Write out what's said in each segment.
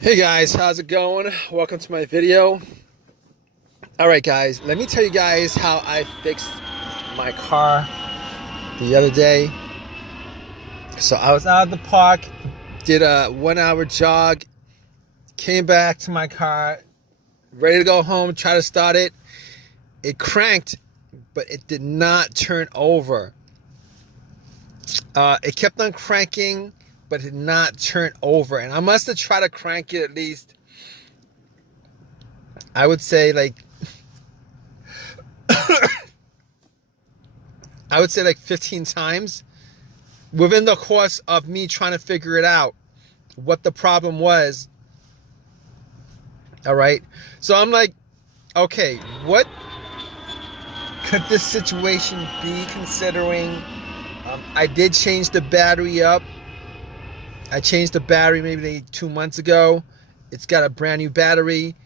Hey guys, how's it going? Welcome to my video. Alright guys, let me tell you guys how I fixed my car the other day. So I was out at the park, did a 1 hour jog, came back to my car, ready to go home, try to start it. It cranked, but it did not turn over. It kept on cranking, but it did not turn over. And I must have tried to crank it at least, I would say like 15 times within the course of me trying to figure it out, what the problem was. All right. So I'm like, okay, what could this situation be considering? I did change the battery up. I changed the battery maybe 2 months ago. It's got a brand new battery.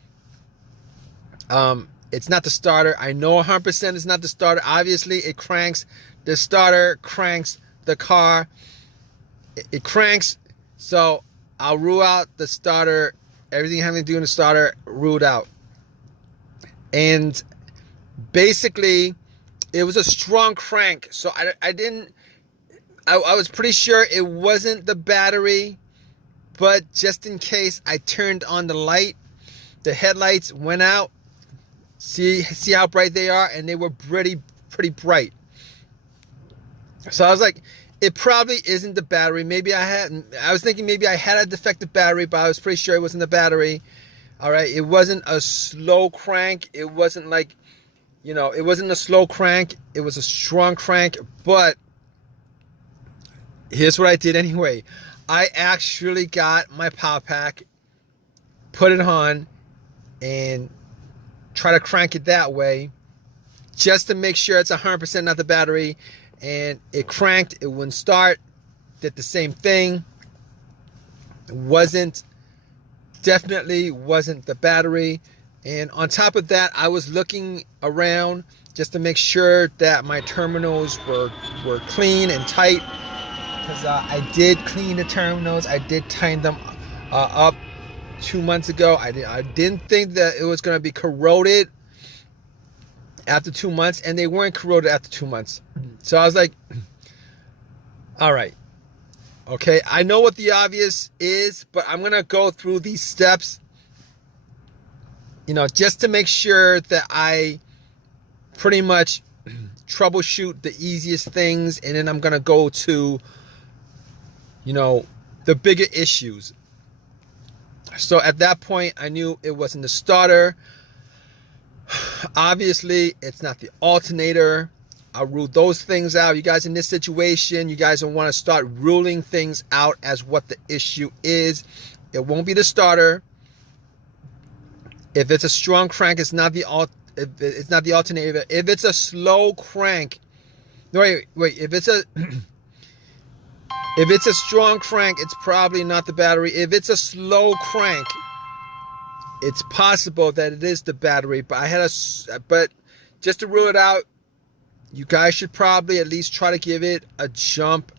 It's not the starter. I know 100% it's not the starter. Obviously, it cranks. The starter cranks the car. It cranks. So I'll rule out the starter. Everything having to do with the starter, ruled out. And basically, it was a strong crank. So I was pretty sure it wasn't the battery. But just in case, I turned on the light. The headlights went out. See how bright they are, and they were pretty bright. So I was like, it probably isn't the battery. I was thinking maybe I had a defective battery, but I was pretty sure it wasn't the battery. All right, it wasn't a slow crank. It wasn't like, it wasn't a slow crank. It was a strong crank. But here's what I did anyway. I actually got my power pack, put it on, and try to crank it that way just to make sure it's 100% not the battery. And it cranked. It wouldn't start. Did the same thing. Definitely wasn't the battery. And on top of that, I was looking around just to make sure that my terminals were clean and tight, because I did clean the terminals. I did tighten them up 2 months ago. I didn't think that it was going to be corroded after 2 months, and they weren't corroded after 2 months. So I was like, all right, okay, I know what the obvious is, but I'm going to go through these steps, just to make sure that I pretty much troubleshoot the easiest things, and then I'm going to go to, the bigger issues. So at that point, I knew it wasn't the starter. Obviously, it's not the alternator. I ruled those things out. You guys in this situation, you guys don't want to start ruling things out as what the issue is. It won't be the starter. If it's a strong crank, it's not the alternator. If it's a slow crank, wait. If it's a strong crank, it's probably not the battery. If it's a slow crank, it's possible that it is the battery. But just to rule it out, you guys should probably at least try to give it a jump.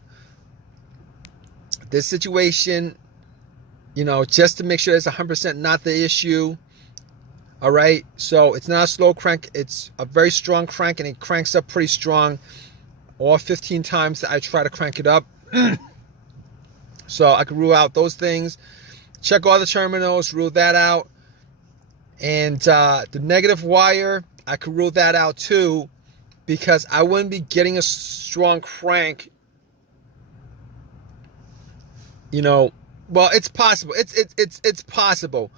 This situation, just to make sure it's 100% not the issue. All right. So it's not a slow crank. It's a very strong crank, and it cranks up pretty strong. All 15 times that I try to crank it up. So I can rule out those things. Check all the terminals, rule that out. And the negative wire, I could rule that out too, because I wouldn't be getting a strong crank. Well, it's possible. It's possible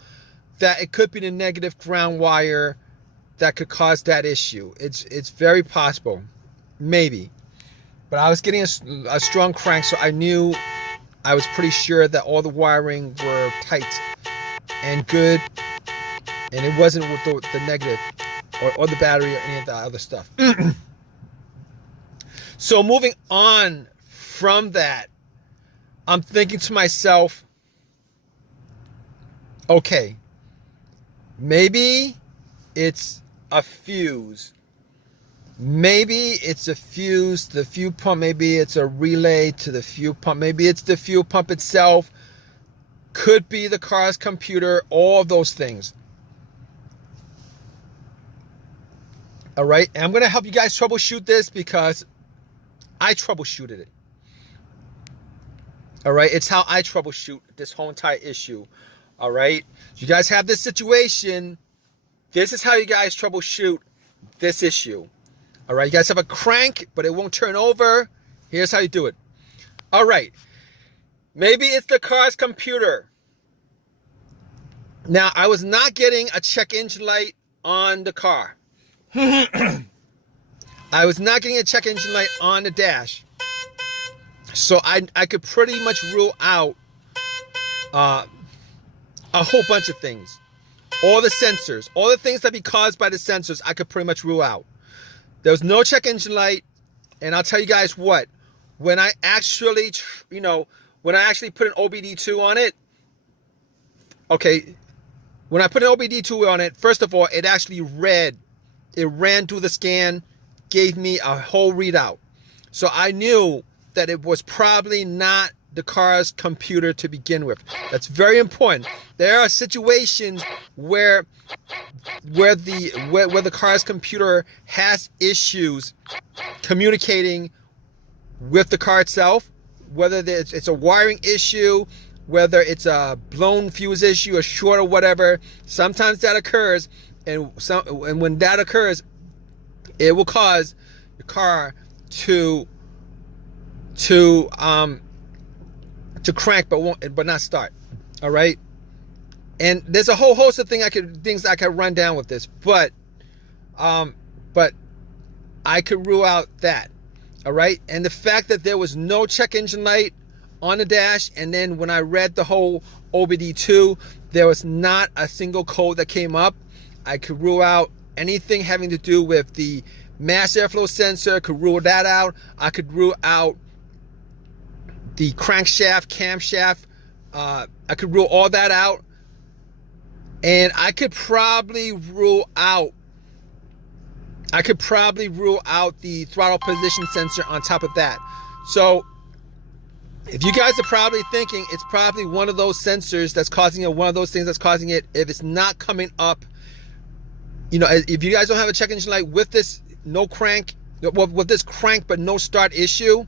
that it could be the negative ground wire that could cause that issue. It's very possible, maybe. But I was getting a strong crank, so I was pretty sure that all the wiring were tight and good, and it wasn't with the negative or the battery or any of the other stuff. So moving on from that, I'm thinking to myself, okay, maybe it's a fuse. Maybe it's a fuse, the fuel pump. Maybe it's a relay to the fuel pump. Maybe it's the fuel pump itself. Could be the car's computer, all of those things. All right, and I'm going to help you guys troubleshoot this because I troubleshooted it. All right, it's how I troubleshoot this whole entire issue. All right, you guys have this situation. This is how you guys troubleshoot this issue. All right, you guys have a crank, but it won't turn over. Here's how you do it. All right, maybe it's the car's computer. Now, I was not getting a check engine light on the car. I was not getting a check engine light on the dash. So I could pretty much rule out a whole bunch of things. All the sensors, all the things that be caused by the sensors, I could pretty much rule out. There was no check engine light. And I'll tell you guys what, when I actually, when I actually put an OBD2 on it, okay, when I put an OBD2 on it, first of all, it actually read. It ran through the scan, gave me a whole readout. So I knew that it was probably not the car's computer to begin with. That's very important. There are situations where the car's computer has issues communicating with the car itself, whether it's a wiring issue, whether it's a blown fuse issue, a short or whatever. Sometimes that occurs. And when that occurs, it will cause the car to crank but not start. All right, and there's a whole host of things I could run down with this, but I could rule out that. All right, and the fact that there was no check engine light on the dash, and then when I read the whole OBD2, there was not a single code that came up. I could rule out anything having to do with the mass airflow sensor, could rule that out. I could rule out the crankshaft, camshaft. I could rule all that out. And I could probably rule out the throttle position sensor on top of that. So if you guys are probably thinking it's probably one of those sensors that's causing it, one of those things that's causing it, if it's not coming up, if you guys don't have a check engine light with this with this crank but no start issue,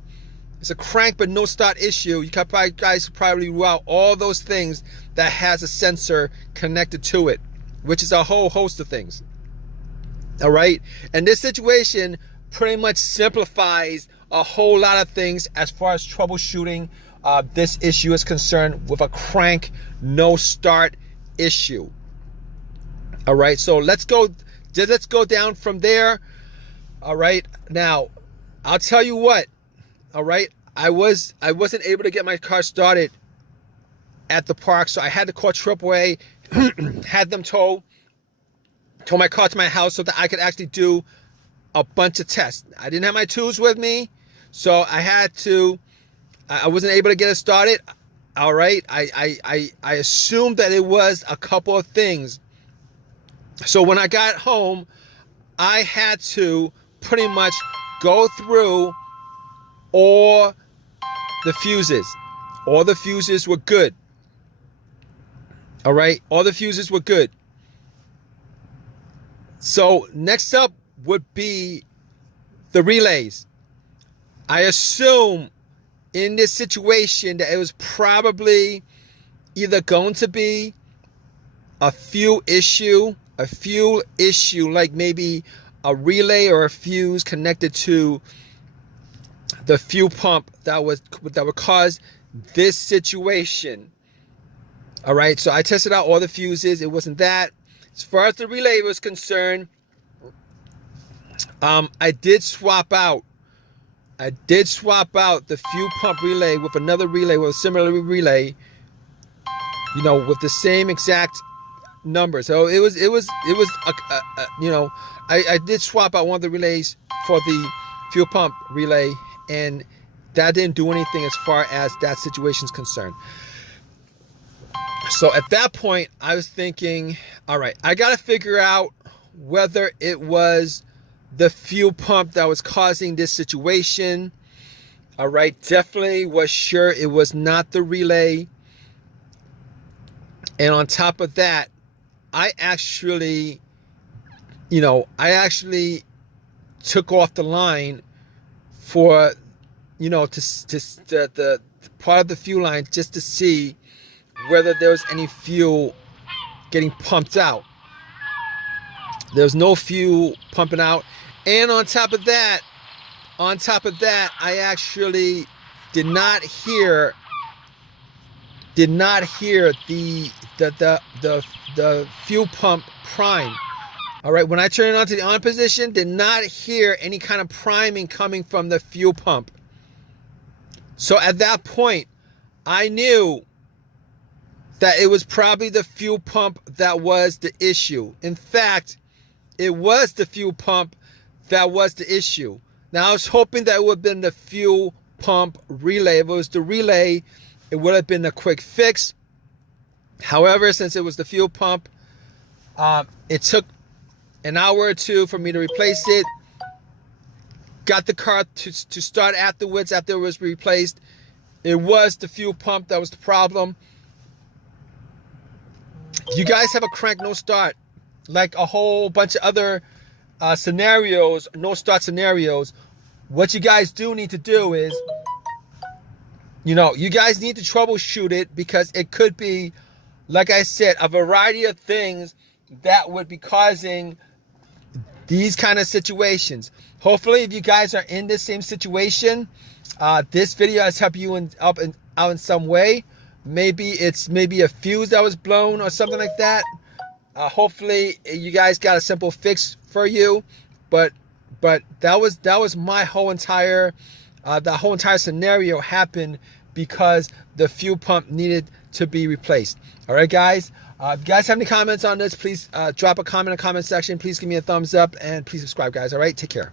it's a crank but no start issue, you guys probably rule out all those things that has a sensor connected to it, which is a whole host of things. All right, and this situation pretty much simplifies a whole lot of things as far as troubleshooting this issue is concerned with a crank no start issue. All right, so let's go down from there. All right, now I'll tell you what. All right, I wasn't able to get my car started at the park, so I had to call AAA, had them tow my car to my house so that I could actually do a bunch of tests. I didn't have my tools with me, so I wasn't able to get it started. All right, I assumed that it was a couple of things. So when I got home, I had to pretty much go through all the fuses. All the fuses were good. All right, all the fuses were good. So next up would be the relays. I assume in this situation that it was probably either going to be a fuel issue, like maybe a relay or a fuse connected to the fuel pump that would cause this situation. All right, so I tested out all the fuses. It wasn't that. As far as the relay was concerned, I did swap out the fuel pump relay with another relay, with a similar relay, with the same exact number. So it was I did swap out one of the relays for the fuel pump relay, and that didn't do anything as far as that situation is concerned. So at that point, I was thinking, all right, I got to figure out whether it was the fuel pump that was causing this situation. All right, definitely was sure it was not the relay. And on top of that, I actually took off the line for, the part of the fuel line just to see whether there was any fuel getting pumped out. There's no fuel pumping out. And on top of that, I actually did not hear the fuel pump prime. All right, when I turned it on to the on position, did not hear any kind of priming coming from the fuel pump. So at that point, I knew that it was probably the fuel pump that was the issue. In fact, it was the fuel pump that was the issue. Now, I was hoping that it would have been the fuel pump relay. If it was the relay, it would have been a quick fix. However, since it was the fuel pump, it took an hour or two for me to replace it. Got the car to start afterwards after it was replaced. It was the fuel pump that was the problem. You guys have a crank no start, like a whole bunch of other scenarios, no start scenarios. What you guys do need to do is, you guys need to troubleshoot it, because it could be, like I said, a variety of things that would be causing these kind of situations. Hopefully, if you guys are in the same situation, this video has helped you out in some way. Maybe it's a fuse that was blown or something like that. Hopefully, you guys got a simple fix for you. But that was my whole entire the whole entire scenario happened because the fuel pump needed to be replaced. All right, guys. If you guys have any comments on this, please drop a comment in the comment section. Please give me a thumbs up and please subscribe, guys. All right, take care.